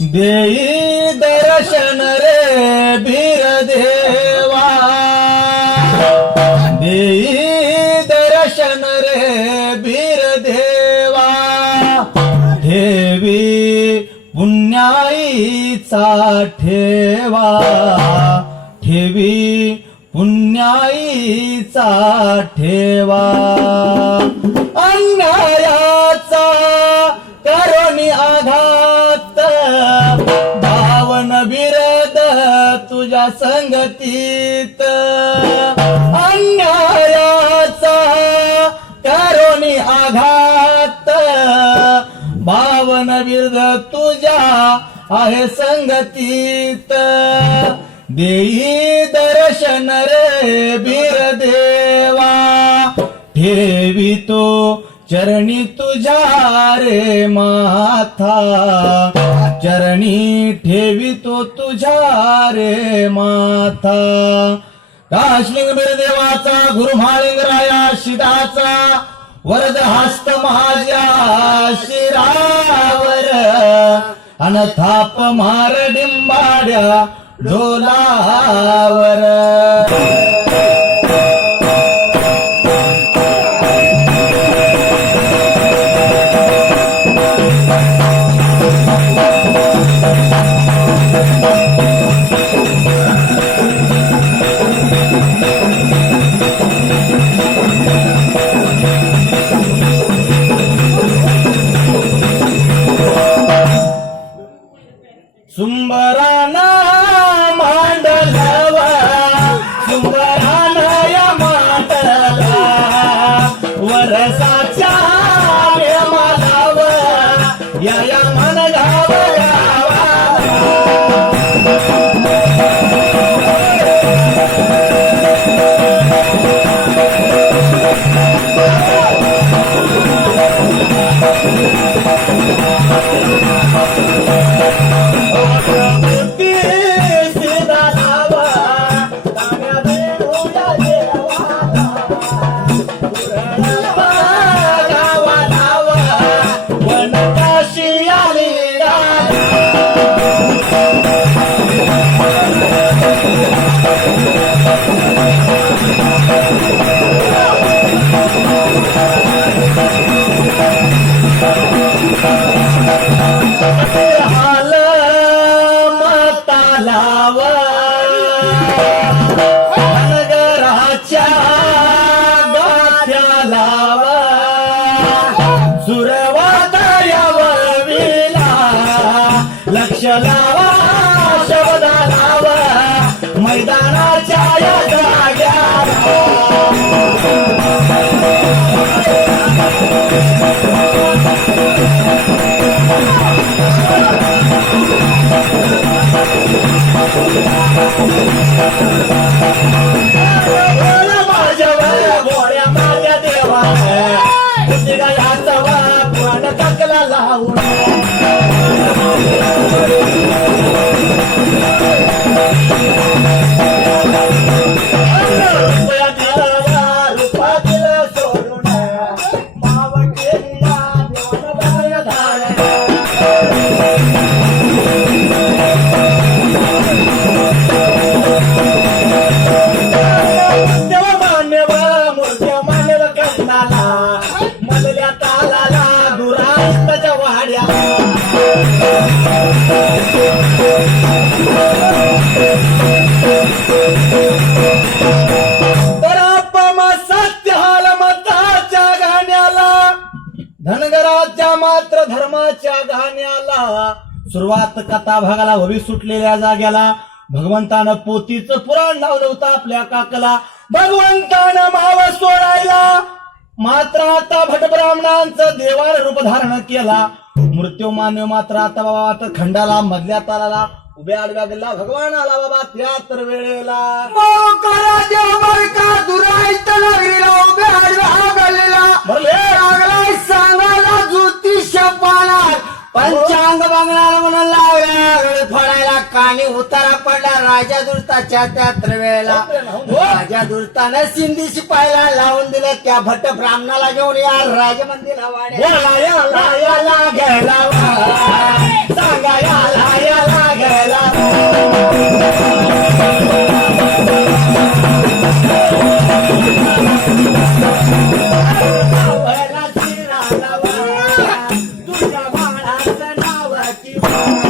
देई दर्शन रे भीर देवा देई दर्शन रे भीर देवा देवी पुण्याईचा ठेवा. ठेवी पुण्याईचा ठेवा. अन्यायाचा करोनी आधार भावन विरद तुझ्या संगतीत. अन्यायाचा करोनी आघात. भावन विरद तुझ्या आहे संगतीत. देई दर्शन रे बीर देवा. ठेवितो चरणी तुझ्या रे माथा. चरणी ठेवितो तुझ्या रे माथा. काशलिंग बिरदेवाचा गुरु महालिंगराया शिदाचा वरद हस्त महाजा शिरावर. अनथाप मार डिंबाड्या डोलावर या या मन धावया माझ्या सुरुवात कथा भागाला हवी सुटलेल्या जाग्याला. भगवंतानं पोतीचं पुराण लावलं होतं आपल्या काकला. भगवंतानं माव सोडायला. मात्र आता भटब्राह्मणांचं देवाळ रूप धारण केला. मृत्यू मान्य मात्र आता बाबा आता खंडाला मधल्या तालाला उभ्या आडव्या गेला भगवान आला बाबा त्या तर वेळेला उभ्या आडव्या पंचांग बंगला म्हणून लावल्या. फडायला कानी उतारा पडला राजा दुर्ताच्या त्या त्रवेला. राजा दुर्तानं सिंधी शिपायला लावून दिलं. त्या भट्ट ब्राह्मणाला घेऊन या. राज मंदिरा वाड्याला Thank you.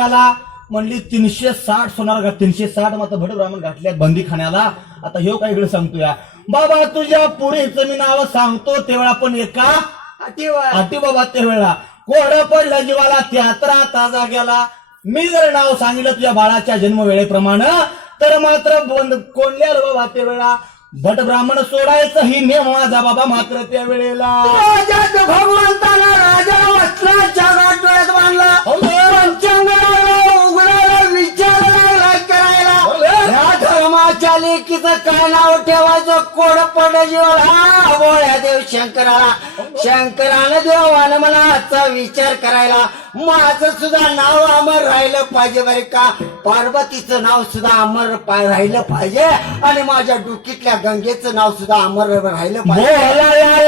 वाड्याला म्हणली तीनशे साठ सोनार घात तीनशे साठ मात्र भट ब्राह्मण घातल्यात बंदी खाण्याला. आता ह्यो काय इकडे सांगतोय. बाबा तुझ्या पुढेच मी नाव सांगतो तेवढा पण एका अटी बाबा त्यावेळा कोड पडला जीवाला त्यात्रा ताजा गेला मी जर नाव सांगितलं तुझ्या बाळाच्या जन्म वेळेप्रमाणे तर मात्र बंद कोणल्या बाबा त्यावेळा भट ब्राह्मण सोडायचं ही नियम माझा बाबा मात्र त्या वेळेला. भगवंताला राजाला वस्त्राच्या बांधला धर्माच्या काय नाव ठेवायचं कोड पड जीवाला. बोळ्या देव शंकराला. शंकरानं देवानं मला आजचा विचार करायला. माझं सुद्धा नाव अमर राहिलं पाहिजे बरे का? पार्वतीचं नाव सुद्धा अमर राहिलं पाहिजे. आणि माझ्या डुकीतल्या गंगेचं नाव सुद्धा अमर राहिलं पाहिजे. बोलायला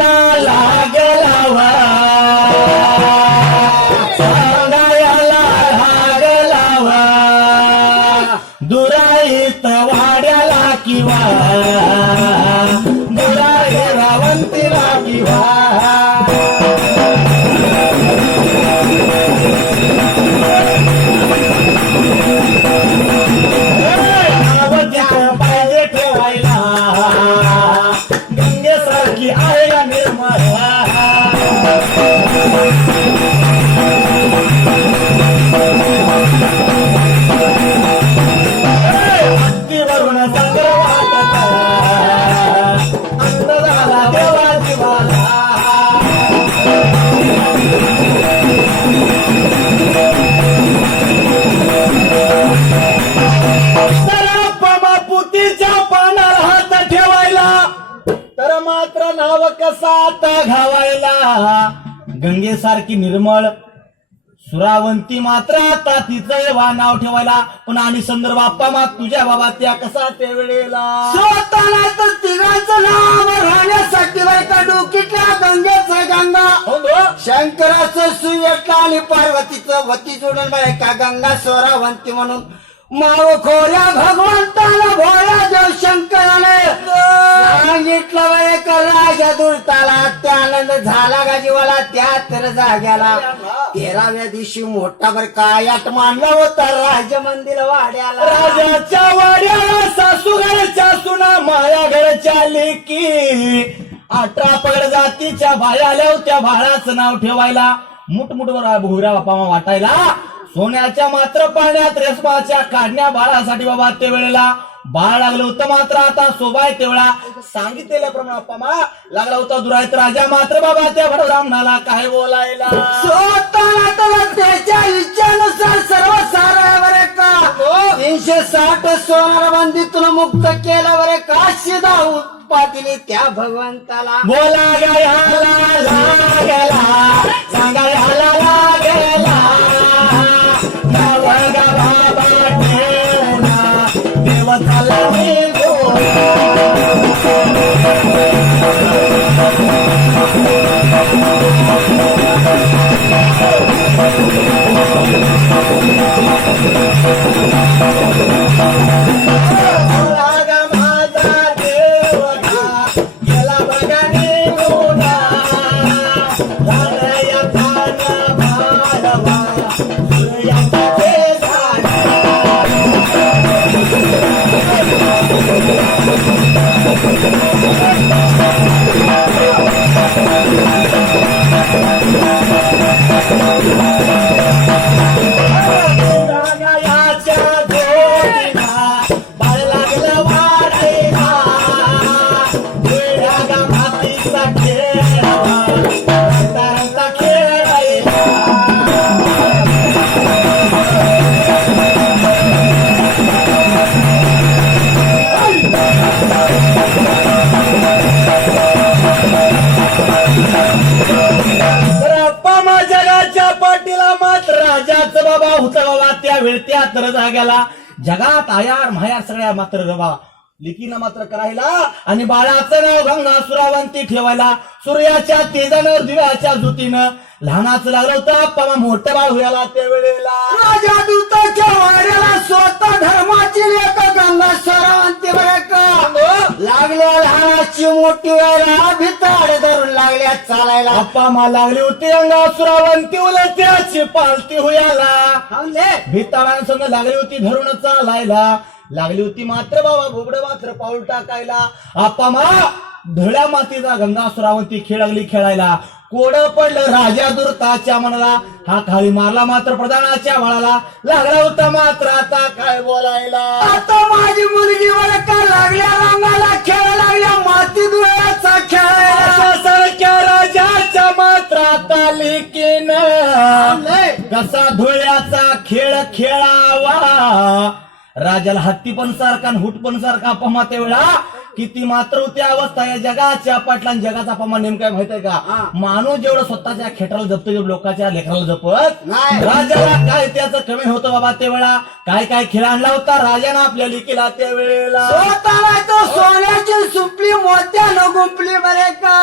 वाड्याला आता घावायला. गंगेसारखी निर्मळ सुरावंती मात्र आता तिचं एव्हा नाव ठेवायला. पण आणि संदर्भ बाप्पा माग तुझ्या बाबा त्या कसा त्या वेळेला. स्वतःला तर तिघांचं नाव राहण्यासाठी बरं का डोकीतल्या गंगेचं गंगा. हो? शंकराचं सुयटला आणि पार्वतीचं वती जोडून बरं का गंगा स्वरावंती म्हणून. मावखोऱ्या भगवंताला भोळ्या देव शंकराने सांगितलं बरे का दुर्ताला. त्या आनंद झाला का जीवाला? त्या तर जाग्याला. तेराव्या दिवशी मोठा बर कायात मांडला होता राज मंदिर वाड्याला. राजाच्या वाड्याला सासू घरच्या सुना माया घरच्या लेकी. अठरा पगड जातीच्या बाया आल्या होत्या बाळाचं नाव ठेवायला. मुठमुठवर भुऱ्या बापा वाटायला. सोन्याच्या मात्र पाण्यात रेशमाच्या काढण्या बाळासाठी बाबा ते वेळेला. बाळ लागलं होतं मात्र आता सोबाय तेवढा सांगितलेल्याप्रमाणे बाप्पा मा लागला होता दुरायत राजा. मात्र बाबा त्या भडब्राह्मणाला काय बोलायला? त्याच्या इच्छेनुसार सर्व सारा बरे का तीनशे साठ सोनार बंदीतून मुक्त केलं बरे का शिदा उत्पादिली त्या भगवंताला. बोला गायला लागला सांगायला लागला त्या तर जाग्याला. जगात आयार मायार सगळ्या मात्र रवा. लिकीनं मात्र करायला आणि बाळाचं नाव गंगा सुरावंती ठेवायला. सूर्याच्या तेजानं दिव्याच्या ज्योतीनं लहानाचं लागलं होतं आप्पा मोठं बाळ व्हायला त्या वेळेला राजा दूताच्या वाड्याला स्वतः धर्माची लेख गंगा सरावंती का? लागल्या लहानाची मोठी व्हायला भिताड धरून लागल्या चालायला. आप्पा मा लागली होती गंगा सुरावंती उलट्याची पालती हुयाला भिताळांसंग लागली होती धरून चालायला. लागली होती मात्र बाबा घोबड मात्र पाऊल टाकायला. आप्पा मा धळ्या मातीचा गंगा सुरावंती खेळ लागली खेळायला. कोड पडलं राजा दुर्ताच्या मनाला. हा खाली मारला मात्र प्रधानाच्या बाळाला. लागला होता मात्र आता काय बोलायला? आता माझी मुलगी बरं का लागल्या रंगाला खेळ लागल्या माती दुळ्याचा खेळायला. अशा सारख्या राजाच्या मात्र आता लेकीनं. कसा धुळ्याचा खेळ खेळावा? राजाला हत्ती पण सारखा आणि हुट पण सारखा अपमाते वेळा. किती मात्र होती अवस्था या जगाच्या पाटला जगाचा पमा नेमका माहीत आहे. का माणूस जेवढं स्वतःच्या खेटाला जपतो जेवढं लोकांच्या लेकराला जपत नाही. राजाला काय त्याचं कमी होतं बाबा त्यावेळा काय काय खेळ आणला होता राजानं आपल्या लिकीला त्यावेळेला स्वतःला तो सोन्याची सुपली मोत्यानं गुंपली बरे का?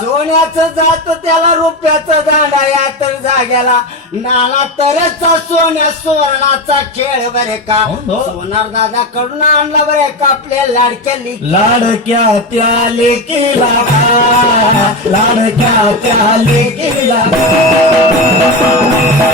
सोन्याचं जात त्याला रुपयाचं दांडा या तर जाग्याला नाना तरचा सोन्या सुवर्णाचा खेळ बरे का हो, हो. सोनार दादा कडून आणला बरे का आपल्या लाडक्या लिखी लाडक्या त्या लेकीला लाडक्या त्या लेकीला दिवस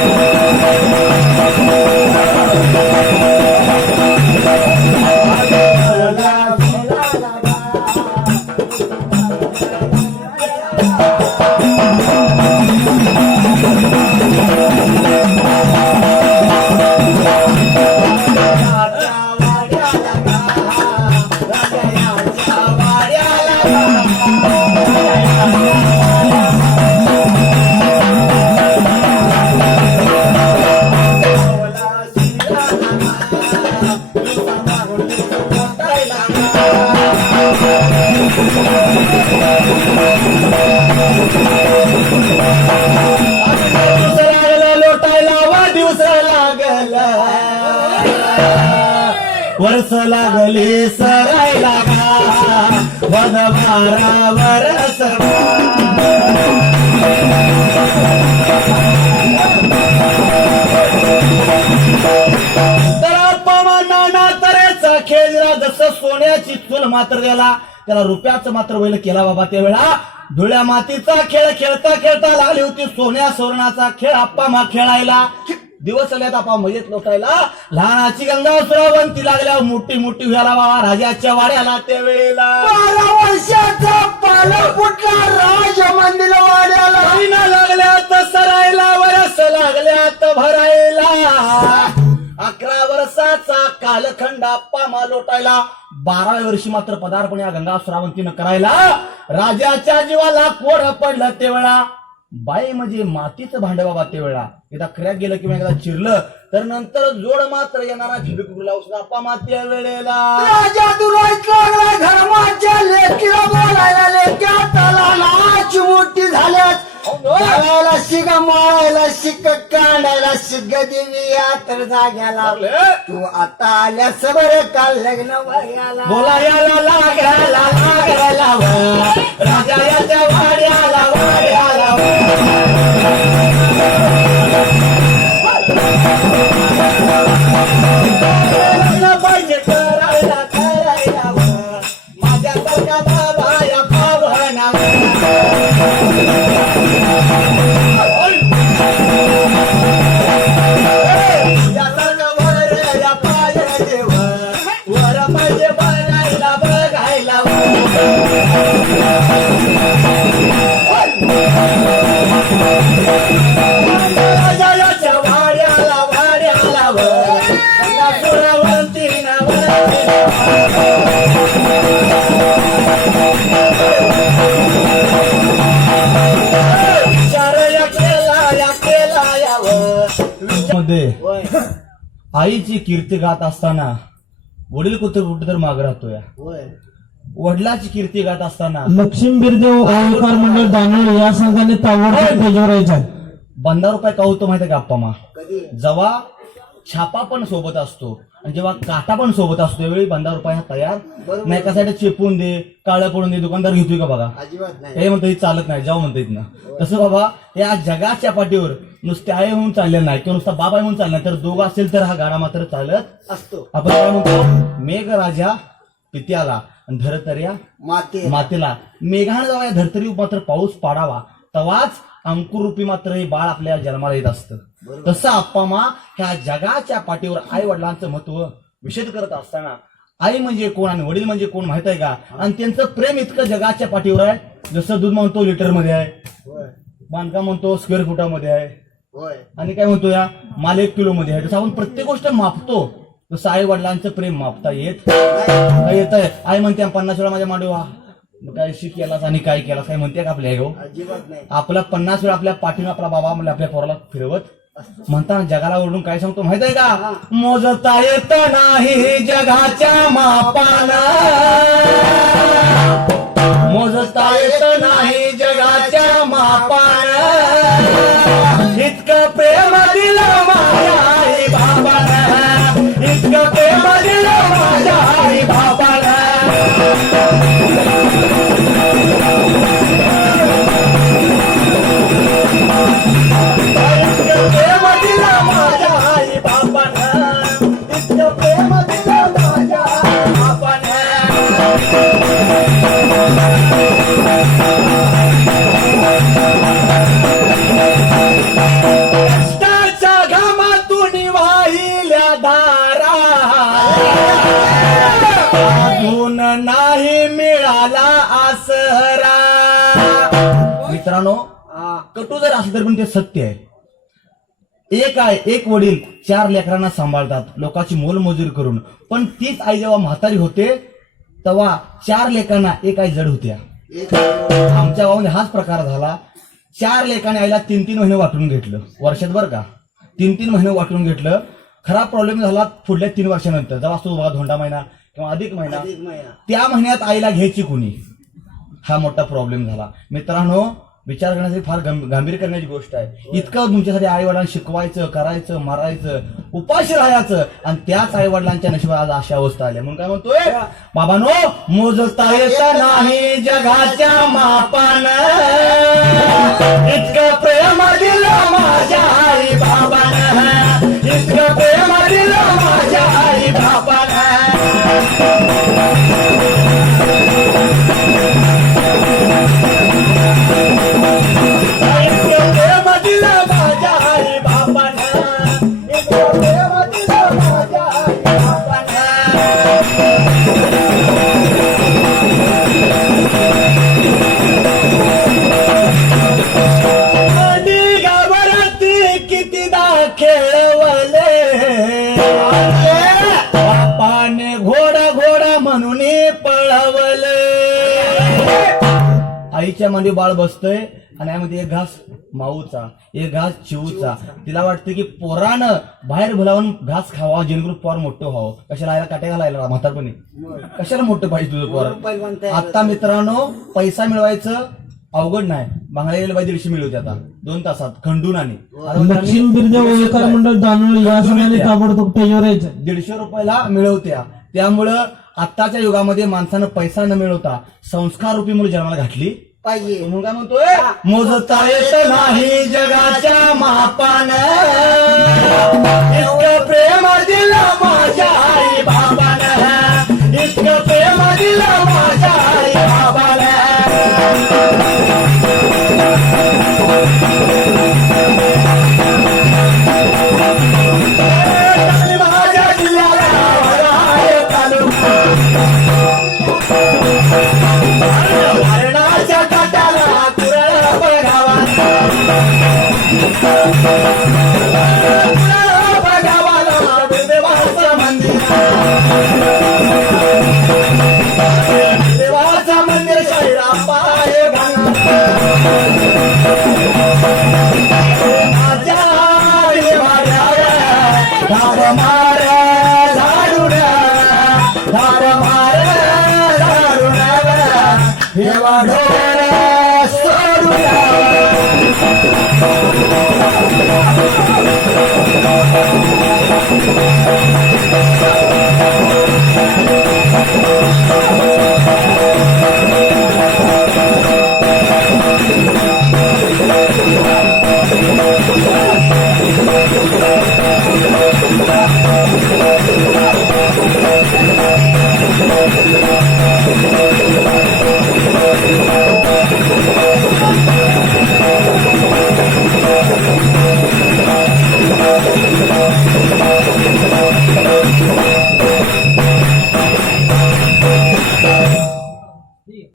वर्ष लागली सरायला वद बारा वरस तर आप्पा नाना तऱ्हेचा खेळ जसं सोन्याची चूल मात्र द्याला त्याला रुपयाचं मात्र वैल केला बाबा त्यावेळा. धुळ्या मातीचा खेळ खेळता खेळता लागली होती सोन्या सुवर्णाचा खेळ आप्पा मा खेळायला. दिवस आल्यात आपा मजेत लोटायला. लहानाची गंगा सुरावंती लागल्या मोठी मोठी व्हायला बाबा राजाच्या वाड्याला त्यावेळेला. बारा वर्षाचा पाला फुटला राज मंदिर वाड्याला महिना लागल्यात सरायला वरस लागल्यात भरायला. अकरा वर्षाचा कालखंड पामा लोटायला. बाराव्या वर्षी मात्र पदार्पण या गंगा श्रावंतीनं करायला. राजाच्या जीवाला कोड पडलं तेवेळा. बाई म्हणजे मातीचं भांड बाबा तेवेळा. एकदा खऱ्यात गेलं किंवा एकदा चिरलं तर नंतर जोड मात्र येणारा झिबिकुरला उसला पामा त्या वेळेला राजा लागला धर्माच्या लेकीला बोलायला लेक्या तलाला मोठी झाल्यात. गावाला शिग माळायला शिक काढायला शिग देवी या तर जाग्याला तू आता आल्यास बरं काल लग्न वयाला बोला याला लागायला लागायला. राजा याच्या वाड्याला वाड्याला व. मध्ये होय. आईची कीर्ती गात असताना वडील कुठं कुठं तर माग राहतोय. होय. वडिलाची कीर्ती गात असताना लक्ष्मीबीरदेव ओळकार मंडळ दानोळ या संघाने ताबडतोब त्याच्यावर यायचा. बंदा रुपये का होतो माहिती का अप्पा मा? जेव्हा छापा पण सोबत असतो आणि जेव्हा काटा पण सोबत असतो त्यावेळी बंदा रुपये हा तयार. नाही कसा चेपून दे काळं पडून दे दुकानदार घेतोय का बघा? हे म्हणतो चालत नाही जाऊ म्हणतो ना तसं बाबा या जगाच्या पाठीवर नुसते आई म्हणून चालले नाही किंवा नुसता बाबा चालला नाही तर दोघं असेल तर हा गाडा मात्र चालत असतो. आपण काय म्हणतो? मेघ राजा पित्याला आणि धरतर्या माते मातेला. मेघानं जेव्हा या धरतरी मात्र पाऊस पाडावा. तेव्हाच अंकुरूपी मात्र हे बाळ आपल्या जन्माला येत असतं. बरोबर. तसं आप्पा मा ह्या जगाच्या पाठीवर आई वडिलांचं महत्त्व विषद करत असताना आई म्हणजे कोण आणि वडील म्हणजे कोण माहीत आहे का? आणि त्यांचं प्रेम इतकं जगाच्या पाठीवर आहे जसं दूध म्हणतो लिटरमध्ये आहे. होय. बांधकाम म्हणतो स्क्वेअर फुटामध्ये आहे. आणि काय म्हणतो या? माल एक किलो मध्ये आहे. तसं आपण प्रत्येक गोष्ट मापतो तसं आई वडिलांचं प्रेम मापता येत येत आहे. आई म्हणते पन्नास वेळा माझ्या मांडीवा काय शी केलास आणि काय केलास? काय म्हणते का आपल्या हो. आपला पन्नास वेळा आपल्या पाठीनं आपला बाबा म्हणजे आपल्या पोराला फिरवत. म्हणताना जगाला ओरडून काय सांगतो माहीत आहे का? मोजता येत नाही जगाच्या मापाना मोजता येत नाही जगाच्या मापाना मित्रांनो. कटू जर असलं तरी पण ते सत्य आहे. एक आहे एक वडील चार लेकरांना सांभाळतात लोकांची मोलमजुरी करून. पण तीच आई जेव्हा म्हातारी होते तेव्हा चार लेकांना एक आई जड होत्या. आमच्या गावामध्ये हाच प्रकार झाला. चार लेखाने आईला तीन तीन महिने वाटून घेतलं. वर्षात बरं का? तीन तीन महिने वाटून घेतलं. खरा प्रॉब्लेम झाला पुढल्या तीन वर्षानंतर. जेव्हा असतो बघा धोंडा महिना किंवा अधिक महिना. त्या महिन्यात आईला घ्यायची कुणी? हा मोठा प्रॉब्लेम झाला. मित्रांनो विचार करण्यासाठी फार गंभ- गंभीर करण्याची गोष्ट आहे. इतकं तुमच्यासाठी आई वडिलांना शिकवायचं करायचं मारायचं उपाशी राहायचं आणि त्याच आई वडिलांच्या नशिबात आज अशा अवस्था आल्या म्हणून काय म्हणतोय? बाबानो मोजता येत नाही जगाच्या मापान. इतकं प्रेम दिलं माझ्या आई बाबानं इतकं प्रेम दिलं माझ्या आई बाबानं मांडी बाळ बसतय आणि यामध्ये एक घास माऊचा एक घास चिवचा तिला वाटतं की पोरानं बाहेर भुलावून घास खावा जेणेकरून पोर मोठं व्हावं. कशाला आयला काटे घालायला म्हातारपणी? कशाला मोठं पाहिजे तुझं पोर? आता मित्रांनो पैसा मिळवायचं अवघड नाही. बांगला गेलं पाहिजे दीडशे मिळवते आता दोन तासात खंडून आणि. दक्षिण बिर्जा मंडळ दानोळी या सगळ्यांनी ताबडतोब दीडशे रुपयाला मिळवत्या. त्यामुळं आत्ताच्या युगामध्ये माणसानं पैसा न मिळवता संस्कार रूपी मुलं जन्माला घातली. पाहिजे. काय म्हणतोय? मोजता येत नाही जगाच्या मापान. इतकं प्रेम दिलं माझ्या आई बाबानं. इतकं प्रेम दिलं माझ्या आई बाबानं.